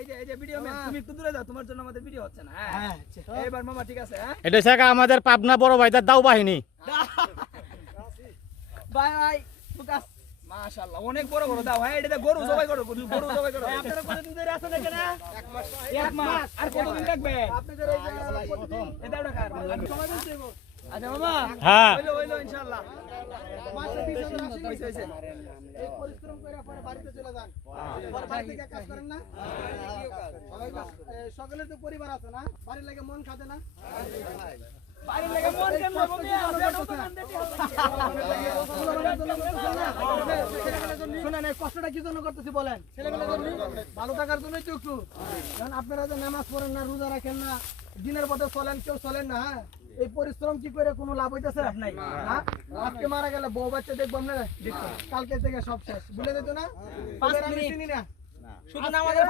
এই যে video man তুমি একটু দূরে যাও, তোমার জন্য আমাদের ভিডিও হচ্ছে না। হ্যাঁ এবার মামা ঠিক আছে। হ্যাঁ এটা শেখা আমাদের পাবনা বড় ভাইদার দাও বাহিনী। ভাই ফোকাস। মাশাআল্লাহ অনেক বড় বড় দাও। হ্যাঁ এটা গরু জবাই করো, গরু জবাই করো। আপনারা কতদিন ধরে আছেন এখানে? এক মাস। আর কতদিন লাগবে? আপনাদের এই যে প্রতিদিন এটা টাকা আমি সময় দিতে দেব। আচ্ছা মামা হ্যাঁ হইলো ইনশাআল্লাহ। মাসে 20,000 হইছে। এই পরিশ্রম করে পরে বাড়িতে চলে যান। পরে বাড়ি থেকে কাজ করেন না? সকলের তো পরিবার আছে না? বাড়ির লাগে মন খাতে না? বাড়ির লাগে মন কেমন হবে? শুনেন এই কষ্টটা কি জন্য করতেছি বলেন? ছেলেমেয়েদের জন্য, ভালো থাকার জন্যই তো একটু। কারণ আপনারা যে নামাজ পড়েন না, রোজা রাখেন না, দিনের পথে চলেন, কেউ চলেন না। হ্যাঁ এই পরিশ্রম কি করে কোনো লাভ হইতেছে? না আজকে মারা গেলে বউ বাচ্চা দেখবো আমরা, কালকে থেকে সব শেষ, ভুলে যেত না? 5 মিনিট শুধু না আমাদের